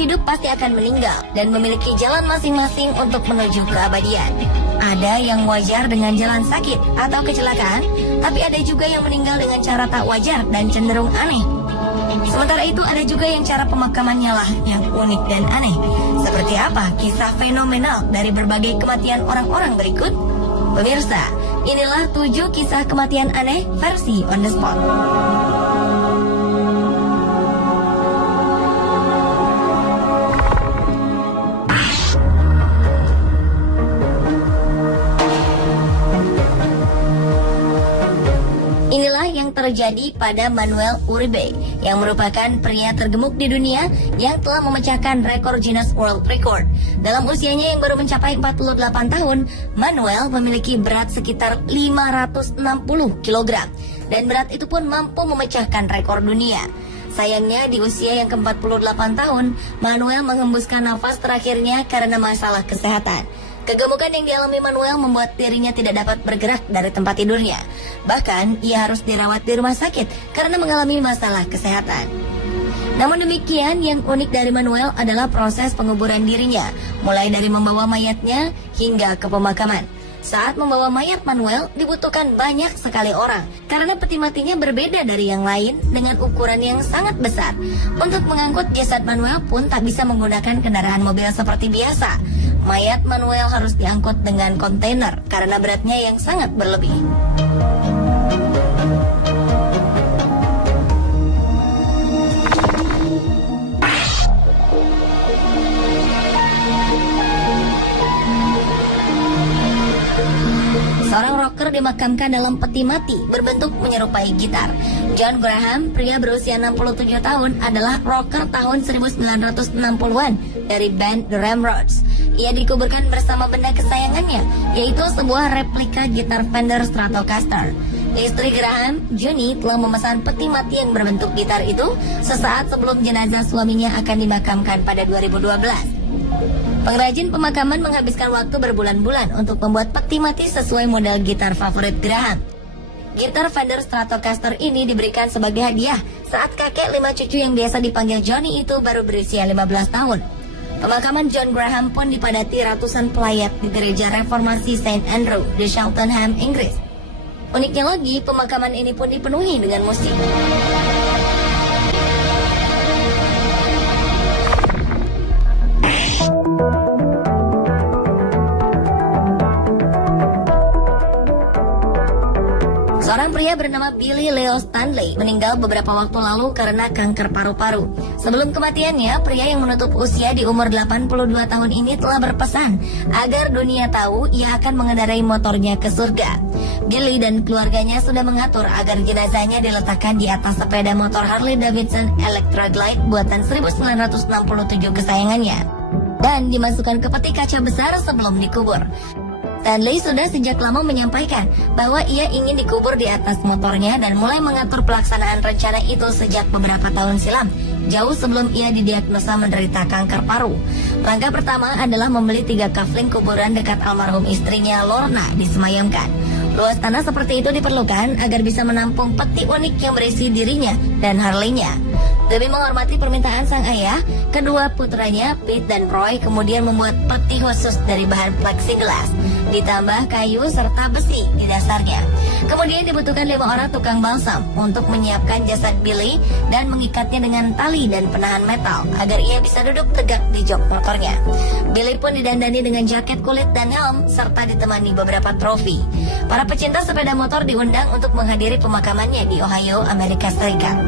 hidup pasti akan meninggal dan memiliki jalan masing-masing untuk menuju keabadian. Ada yang wajar dengan jalan sakit atau kecelakaan, tapi ada juga yang meninggal dengan cara tak wajar dan cenderung aneh. Sementara itu ada juga yang cara pemakamannya lah yang unik dan aneh. Seperti apa kisah fenomenal dari berbagai kematian orang-orang berikut? Pemirsa, inilah 7 kisah kematian aneh versi On The Spot. Inilah yang terjadi pada Manuel Uribe, yang merupakan pria tergemuk di dunia yang telah memecahkan rekor Guinness World Record. Dalam usianya yang baru mencapai 48 tahun, Manuel memiliki berat sekitar 560 kg, dan berat itu pun mampu memecahkan rekor dunia. Sayangnya di usia yang ke-48 tahun, Manuel menghembuskan nafas terakhirnya karena masalah kesehatan. Kegemukan yang dialami Manuel membuat dirinya tidak dapat bergerak dari tempat tidurnya. Bahkan, ia harus dirawat di rumah sakit karena mengalami masalah kesehatan. Namun demikian, yang unik dari Manuel adalah proses penguburan dirinya, mulai dari membawa mayatnya hingga ke pemakaman. Saat membawa mayat Manuel, dibutuhkan banyak sekali orang, karena peti matinya berbeda dari yang lain dengan ukuran yang sangat besar. Untuk mengangkut jasad Manuel pun tak bisa menggunakan kendaraan mobil seperti biasa. Mayat Manuel harus diangkut dengan kontainer karena beratnya yang sangat berlebih. Seorang rocker dimakamkan dalam peti mati berbentuk menyerupai gitar. John Graham, pria berusia 67 tahun, adalah rocker tahun 1960-an dari band The Ramrods. Ia dikuburkan bersama benda kesayangannya, yaitu sebuah replika gitar Fender Stratocaster. Istri Graham, Junie, telah memesan peti mati yang berbentuk gitar itu sesaat sebelum jenazah suaminya akan dimakamkan pada 2012. Pengrajin pemakaman menghabiskan waktu berbulan-bulan untuk membuat peti mati sesuai model gitar favorit Graham. Gitar Fender Stratocaster ini diberikan sebagai hadiah saat kakek 5 cucu yang biasa dipanggil Johnny itu baru berusia 15 tahun. Pemakaman John Graham pun dipadati ratusan pelayat di gereja reformasi St. Andrew di Cheltenham, Inggris. Uniknya lagi, pemakaman ini pun dipenuhi dengan musik. Seorang pria bernama Billy Leo Stanley meninggal beberapa waktu lalu karena kanker paru-paru. Sebelum kematiannya, pria yang menutup usia di umur 82 tahun ini telah berpesan agar dunia tahu ia akan mengendarai motornya ke surga. Billy dan keluarganya sudah mengatur agar jenazahnya diletakkan di atas sepeda motor Harley Davidson Electra Glide buatan 1967 kesayangannya dan dimasukkan ke peti kaca besar sebelum dikubur. Stanley sudah sejak lama menyampaikan bahwa ia ingin dikubur di atas motornya dan mulai mengatur pelaksanaan rencana itu sejak beberapa tahun silam, jauh sebelum ia didiagnosa menderita kanker paru. Langkah pertama adalah membeli 3 kafling kuburan dekat almarhum istrinya Lorna disemayamkan. Luas tanah seperti itu diperlukan agar bisa menampung peti unik yang berisi dirinya dan Harley-nya. Demi menghormati permintaan sang ayah, kedua putranya, Pete dan Roy, kemudian membuat peti khusus dari bahan plexiglass, ditambah kayu serta besi di dasarnya. Kemudian dibutuhkan 5 orang tukang balsam untuk menyiapkan jasad Billy dan mengikatnya dengan tali dan penahan metal agar ia bisa duduk tegak di jok motornya. Billy pun didandani dengan jaket kulit dan helm serta ditemani beberapa trofi. Para pecinta sepeda motor diundang untuk menghadiri pemakamannya di Ohio, Amerika Serikat.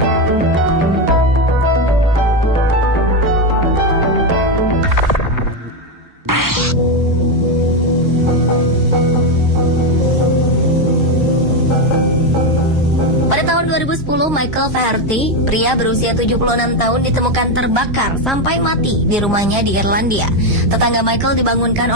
Pada tahun 2010, Michael Flaherty, pria berusia 76 tahun, ditemukan terbakar sampai mati di rumahnya di Irlandia. Tetangga Michael dibangunkan